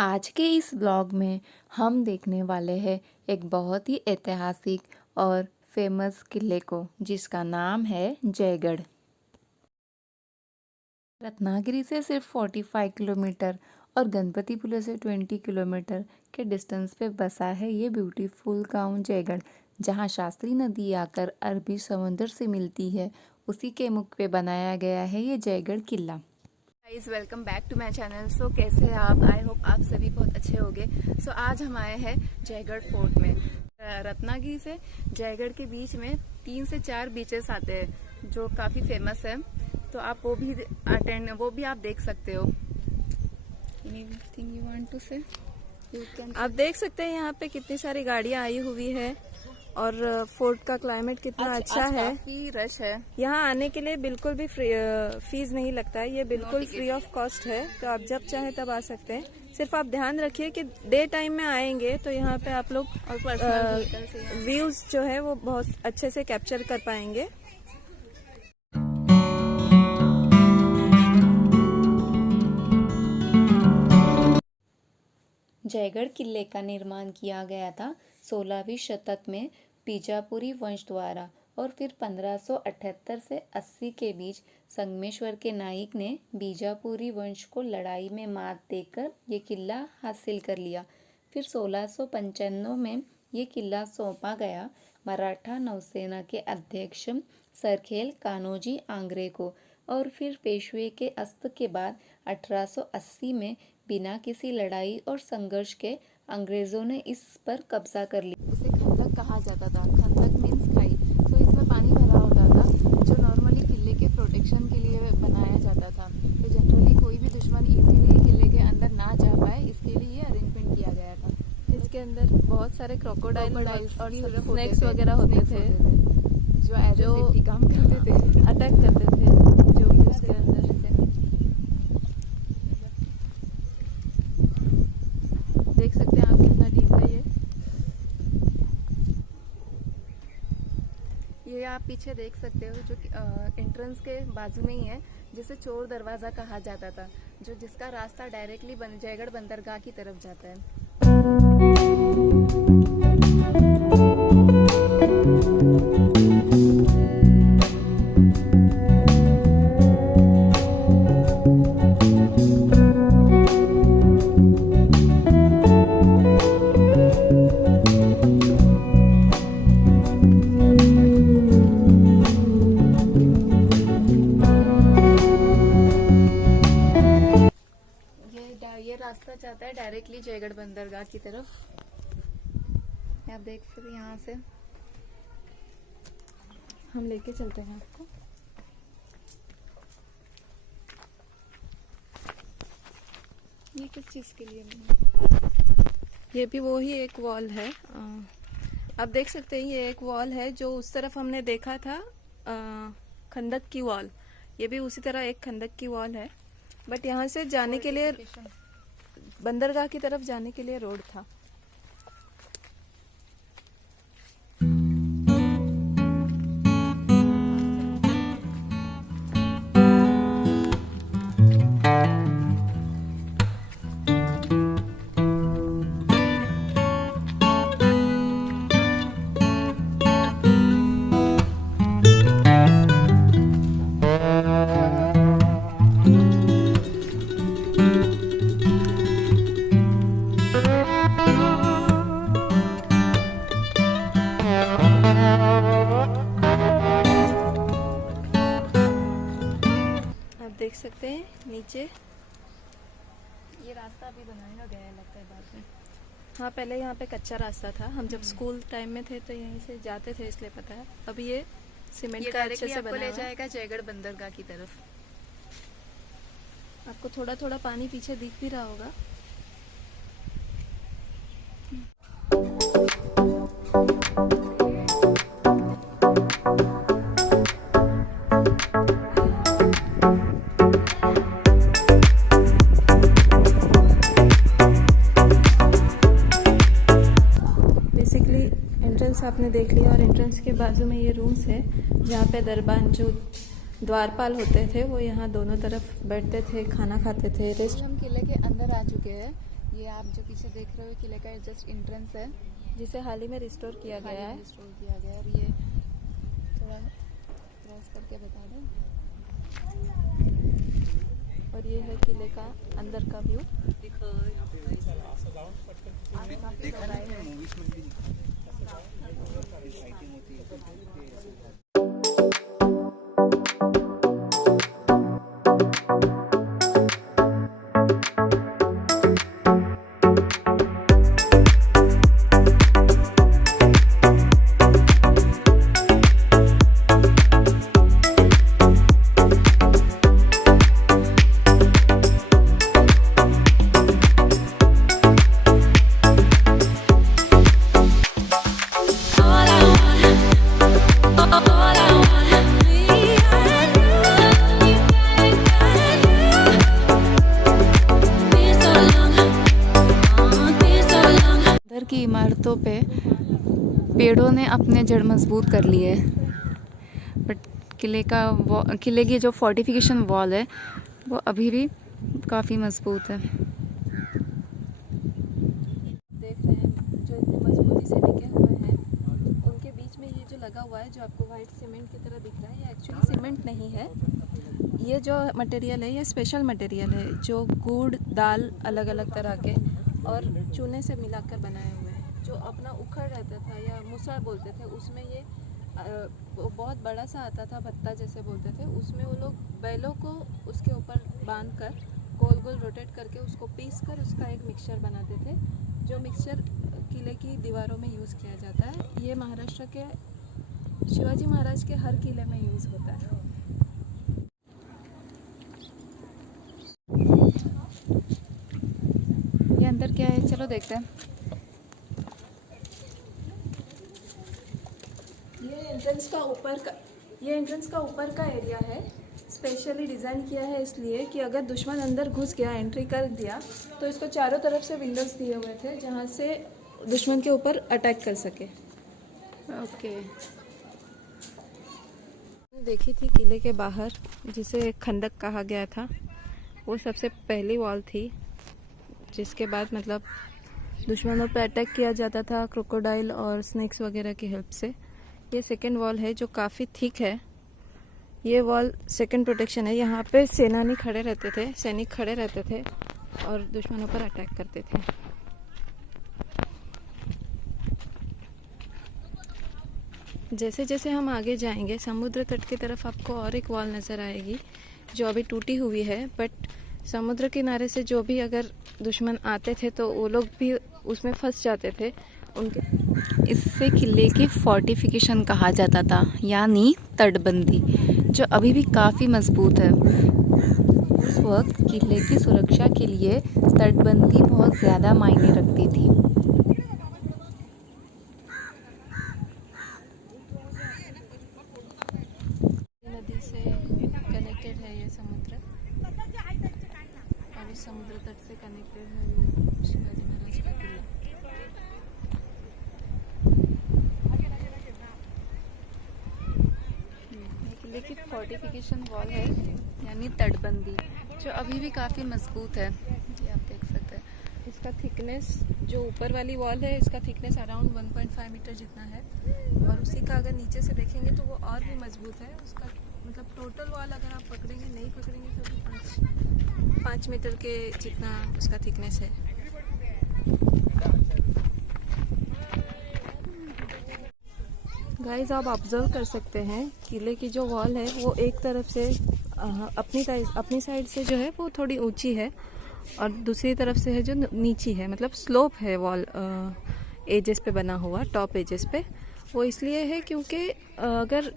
आज के इस ब्लॉग में हम देखने वाले हैं एक बहुत ही ऐतिहासिक और फेमस किले को जिसका नाम है जयगढ़। रत्नागिरी से सिर्फ 45 किलोमीटर और गणपतिपुले से 20 किलोमीटर के डिस्टेंस पे बसा है ये ब्यूटीफुल गांव जयगढ़, जहां शास्त्री नदी आकर अरबी समुद्र से मिलती है। उसी के मुख पे बनाया गया है ये जयगढ़ किला। Guys, welcome back to my channel. So कैसे हैं आप? आई होप आप सभी बहुत अच्छे होंगे। सो आज हम आए हैं जयगढ़ फोर्ट में। रत्नागिरी से जयगढ़ के बीच में 3 से 4 बीचेस आते हैं जो काफ़ी फेमस है, तो आप वो भी आप देख सकते हो। एनीथिंग यू वांट टू से? आप देख सकते हैं यहाँ पे कितनी सारी गाड़ियाँ आई हुई है और फोर्ट का क्लाइमेट कितना अच्छा है। काफी रश है। यहाँ आने के लिए बिल्कुल भी फीस नहीं लगता है, ये बिल्कुल फ्री ऑफ कॉस्ट है, तो आप जब चाहे तब आ सकते हैं। सिर्फ आप ध्यान रखिए कि डे टाइम में आएंगे तो यहाँ पे आप लोग व्यूज जो है वो बहुत अच्छे से कैप्चर कर पाएंगे। जयगढ़ किले का निर्माण किया गया था 16वीं शतक में बीजापुरी वंश द्वारा और फिर 1578 से 80 के बीच संगमेश्वर के नायक ने बीजापुरी वंश को लड़ाई में मात देकर ये किला हासिल कर लिया। फिर 1695 में ये किला सौंपा गया मराठा नौसेना के अध्यक्ष सरखेल कान्होजी आंग्रे को, और फिर पेशवे के अस्त के बाद 1880 में बिना किसी लड़ाई और संघर्ष के अंग्रेजों ने इस पर कब्जा कर लिया। उसे खंदक कहा जाता था। खंदक मीन्स खाई। तो इसमें पानी भरा होता था जो नॉर्मली किले के प्रोटेक्शन के लिए बनाया जाता था। तो जनरली कोई भी दुश्मन इजीली किले के अंदर ना जा पाए, इसके लिए ये अरेंजमेंट किया गया था। इसके अंदर बहुत सारे क्रोकोडाइल और स्नेक्स वगैरह होते थे जो एज ए सेफ्टी काम करते थे, अटैक करते थे जो भी उसके अंदर से। देख सकते हैं आप कितना डीप है ये आप पीछे देख सकते हो जो एंट्रेंस के बाजू में ही है, जिसे चोर दरवाजा कहा जाता था, जो जिसका रास्ता डायरेक्टली जयगढ़ बंदरगाह की तरफ जाता है। ये रास्ता जाता है डायरेक्टली जयगढ़ बंदरगाह की तरफ। आप देख सकते हैं, यहाँ से हम लेके चलते हैं आपको। ये किस चीज के लिए? ये भी वो ही एक वॉल है। आप देख सकते हैं ये एक वॉल है जो उस तरफ हमने देखा था खंदक की वॉल। ये भी उसी तरह एक खंदक की वॉल है, बट यहाँ से जाने के लिए बंदरगाह की तरफ जाने के लिए रोड था। देख सकते हैं नीचे ये रास्ता अभी बनाया गया है, लगता है बाद में। हाँ, पहले यहाँ पे कच्चा रास्ता था। हम जब स्कूल टाइम में थे तो यहीं से जाते थे, इसलिए पता है। अभी ये सीमेंट का अच्छे से बना ले जाएगा जयगढ़ बंदरगाह की तरफ। आपको थोड़ा थोड़ा पानी पीछे दिख भी रहा होगा। एंट्रेंस आपने देख लिया और एंट्रेंस के बाजू में ये रूम्स है जहाँ पे दरबान जो द्वारपाल होते थे वो यहाँ दोनों तरफ बैठते थे, खाना खाते थे, रेस्ट। हम किले के अंदर आ चुके हैं ये आप जो पीछे देख रहे हो किले का जस्ट एंट्रेंस है, जिसे हाल ही में रिस्टोर किया गया है। रिस्टोर किया गया है। और ये थोड़ा क्रॉस करके बता दें। और ये है किले का अंदर का व्यू। देखा नहीं मूवीज में भी की इमारतों पे पेड़ों ने अपने जड़ मजबूत कर लिए है, बट किले की जो फोर्टिफिकेशन वॉल है वो अभी भी काफ़ी मजबूत है। देख रहे हैं जो इतनी मजबूती से टिके हुए हैं, उनके बीच में ये जो लगा हुआ है, जो आपको वाइट सीमेंट की तरह दिख रहा है, ये एक्चुअली सीमेंट नहीं है। ये जो मटेरियल है ये स्पेशल मटेरियल है, जो गुड़ दाल अलग अलग तरह के और चूने से मिलाकर बनाए हुए हैं। जो अपना उखड़ रहता था या मूसा बोलते थे, उसमें ये बहुत बड़ा सा आता था, भत्ता जैसे बोलते थे, उसमें वो लोग बैलों को उसके ऊपर बांध कर गोल गोल रोटेट करके उसको पीस कर उसका एक मिक्सचर बनाते थे, जो मिक्सचर किले की दीवारों में यूज़ किया जाता है। ये महाराष्ट्र के शिवाजी महाराज के हर किले में यूज़ होता है। ये अंदर क्या है, चलो देखते हैं। ये एंट्रेंस का ऊपर का एरिया है, स्पेशली डिज़ाइन किया है इसलिए कि अगर दुश्मन अंदर घुस गया, एंट्री कर दिया, तो इसको चारों तरफ से विंडोज़ दिए हुए थे जहाँ से दुश्मन के ऊपर अटैक कर सके। ओके, देखी थी किले के बाहर, जिसे खंदक कहा गया था, वो सबसे पहली वॉल थी, जिसके बाद मतलब दुश्मनों पर अटैक किया जाता था क्रोकोडाइल और स्नेक्स वगैरह की हेल्प से। ये सेकेंड वॉल है जो काफ़ी थिक है। ये वॉल सेकेंड प्रोटेक्शन है। यहाँ पे सैनिक खड़े रहते थे और दुश्मनों पर अटैक करते थे। जैसे जैसे हम आगे जाएंगे, समुद्र तट की तरफ आपको और एक वॉल नज़र आएगी जो अभी टूटी हुई है, बट समुद्र किनारे से जो भी अगर दुश्मन आते थे तो वो लोग भी उसमें फंस जाते थे। उनके इससे किले की फोर्टिफिकेशन कहा जाता था, यानी तटबंदी, जो अभी भी काफ़ी मजबूत है। उस वक्त किले की सुरक्षा के लिए तटबंदी बहुत ज़्यादा मायने रखती थी। नदी से कनेक्टेड है ये समुद्र, और इस समुद्र तट से कनेक्टेड है ये शिवाजी महाराज का किला। किले की फोर्टिफिकेशन वॉल है, यानी तटबंदी, जो अभी भी काफ़ी मजबूत है। ये आप देख सकते हैं। इसका थिकनेस, जो ऊपर वाली वॉल है, इसका थिकनेस अराउंड 1.5 मीटर जितना है, और उसी का अगर नीचे से देखेंगे तो वो और भी मजबूत है। उसका मतलब टोटल वॉल अगर आप पकड़ेंगे, नहीं पकड़ेंगे तो भी 5 मीटर के जितना उसका थिकनेस है। गाइस, आप ऑब्जर्व कर सकते हैं किले की जो वॉल है वो एक तरफ से अपनी साइड से जो है वो थोड़ी ऊंची है, और दूसरी तरफ से है जो नीची है, मतलब स्लोप है वॉल एजेस पे बना हुआ, टॉप एजेस पे। वो इसलिए है क्योंकि अगर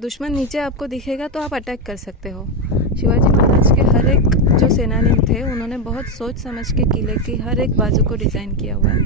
दुश्मन नीचे आपको दिखेगा तो आप अटैक कर सकते हो। शिवाजी महाराज के हर एक जो सेनानी थे, उन्होंने बहुत सोच समझ के किले की हर एक बाजू को डिज़ाइन किया हुआ है।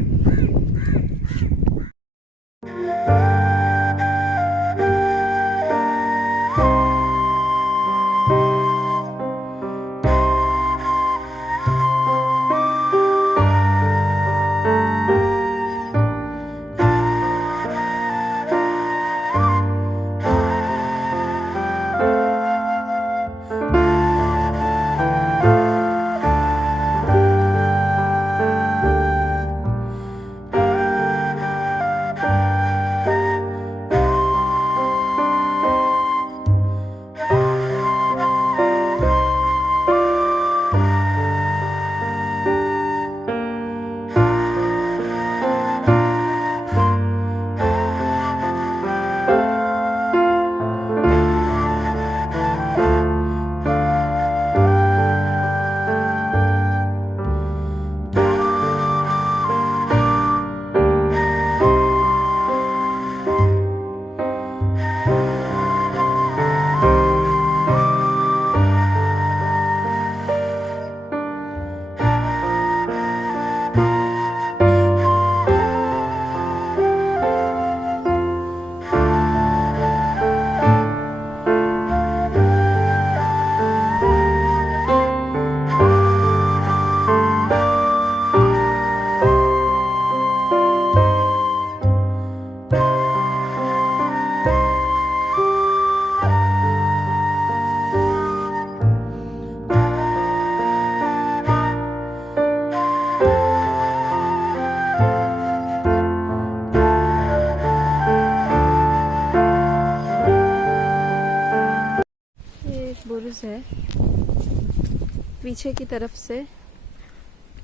पीछे की तरफ से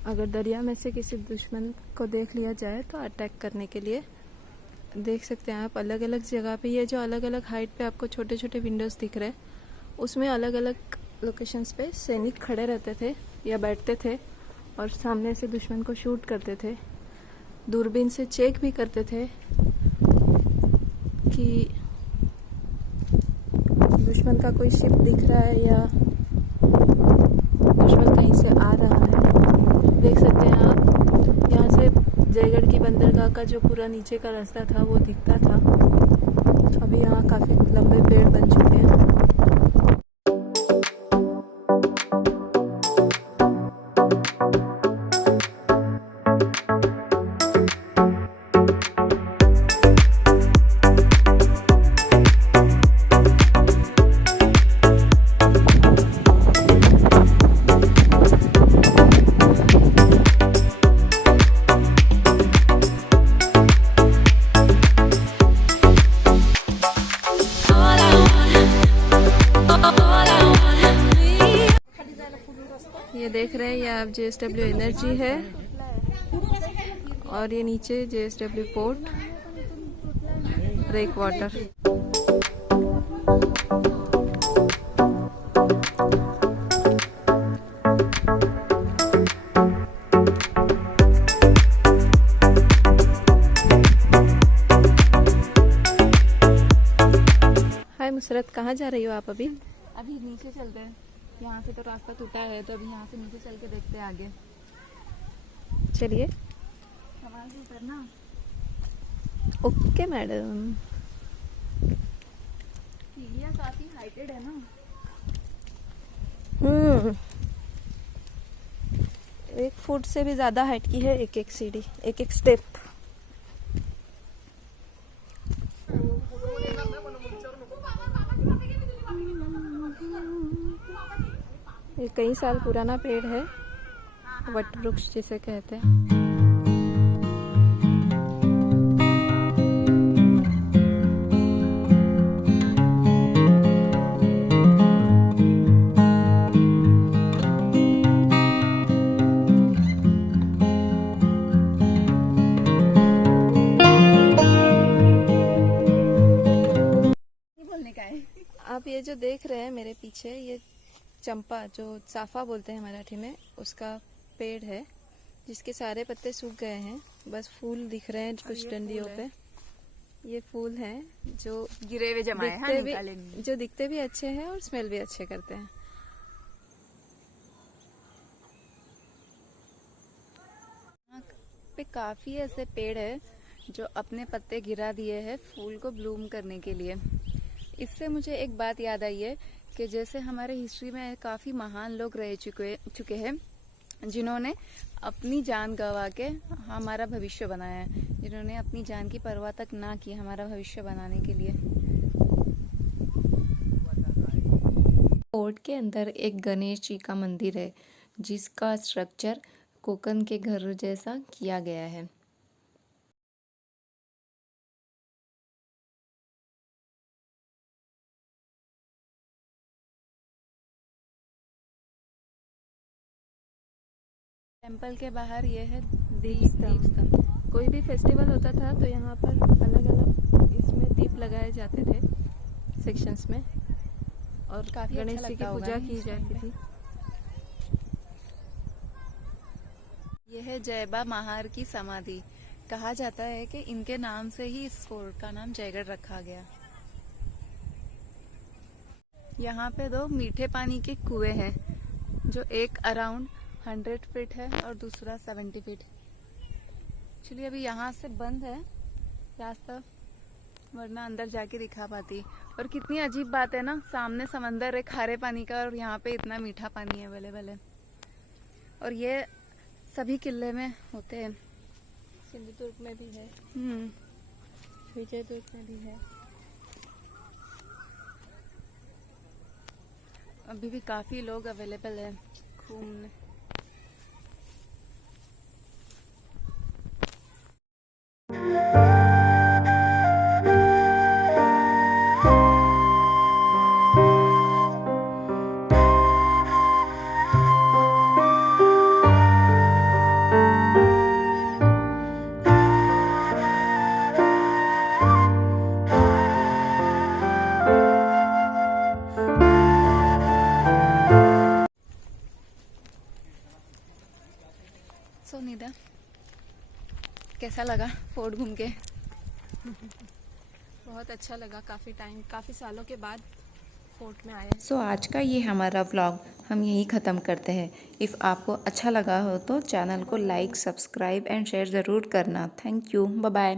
अगर दरिया में से किसी दुश्मन को देख लिया जाए तो अटैक करने के लिए देख सकते हैं आप अलग अलग जगह पे। ये जो अलग अलग हाइट पे आपको छोटे छोटे विंडोज़ दिख रहे हैं, उसमें अलग अलग लोकेशंस पे सैनिक खड़े रहते थे या बैठते थे और सामने से दुश्मन को शूट करते थे। दूरबीन से चेक भी करते थे कि दुश्मन का कोई शिप दिख रहा है या दुश्मन कहीं से आ रहा है। देख सकते हैं आप यहाँ से जयगढ़ की बंदरगाह का जो पूरा नीचे का रास्ता था वो दिखता था। अभी यहाँ काफ़ी लंबे पेड़ बन चुके हैं। ये देख रहे हैं ये आप JSW एनर्जी है और ये नीचे JSW पोर्ट ब्रेक वाटर। हाय मुसरत, कहाँ जा रही हो आप अभी? अभी नीचे चलते हैं, यहाँ से तो रास्ता टूटा है तो अभी यहाँ से नीचे चल के देखते हैं आगे। चलिए। संभाल के उतरना। Okay madam. सीढ़ियाँ काफी हाइटेड है ना। एक फुट से भी ज्यादा हाइट की है एक एक सीढ़ी, एक एक स्टेप। ये कई साल पुराना पेड़ है, वट वृक्ष जिसे कहते हैं। बोलने का है। आप ये जो देख रहे हैं मेरे पीछे, ये चंपा जो चाफा बोलते हैं मराठी में, उसका पेड़ है जिसके सारे पत्ते सूख गए हैं, बस फूल दिख रहे हैं कुछ डंडियों पे। ये फूल हैं जो गिरे हुए जमाए हैं, जो दिखते भी अच्छे हैं और स्मेल भी अच्छे करते हैं। यहाँ पे काफी ऐसे पेड़ है जो अपने पत्ते गिरा दिए हैं फूल को ब्लूम करने के लिए। इससे मुझे एक बात याद आई है कि जैसे हमारे हिस्ट्री में काफी महान लोग रह चुके हैं जिन्होंने अपनी जान गंवा के हमारा भविष्य बनाया है, जिन्होंने अपनी जान की परवाह तक ना की हमारा भविष्य बनाने के लिए। फोर्ट के अंदर एक गणेश जी का मंदिर है जिसका स्ट्रक्चर कोकन के घर जैसा किया गया है। टेम्पल के बाहर ये है दीप स्तंभ। कोई भी फेस्टिवल होता था तो यहाँ पर अलग अलग इसमें दीप लगाए जाते थे सेक्शंस में, और काफी गणेश अच्छा जी की लगता पूजा होगा की इस टाइम जाती पे। थी। यह है जयबा महार की समाधि। कहा जाता है कि इनके नाम से ही इस फोर्ट का नाम जयगढ़ रखा गया। यहाँ पे दो मीठे पानी के कुएं हैं जो एक अराउंड 100 फीट है और दूसरा 70 फीट। एक्चुअली अभी यहाँ से बंद है रास्ता, वरना अंदर जाके दिखा पाती। और कितनी अजीब बात है ना, सामने समंदर है खारे पानी का और यहाँ पे इतना मीठा पानी अवेलेबल है। और ये सभी किले में होते हैं। सिंधुदुर्ग में भी है, विजयदुर्ग में भी है। अभी भी काफी लोग अवेलेबल है घूमने। सो निदा, कैसा लगा फोर्ट घूम के? बहुत अच्छा लगा, काफ़ी सालों के बाद फोर्ट में आए। सो आज का ये हमारा व्लॉग हम यहीं ख़त्म करते हैं। इफ़ आपको अच्छा लगा हो तो चैनल को लाइक, सब्सक्राइब एंड शेयर ज़रूर करना। Thank you, bye bye.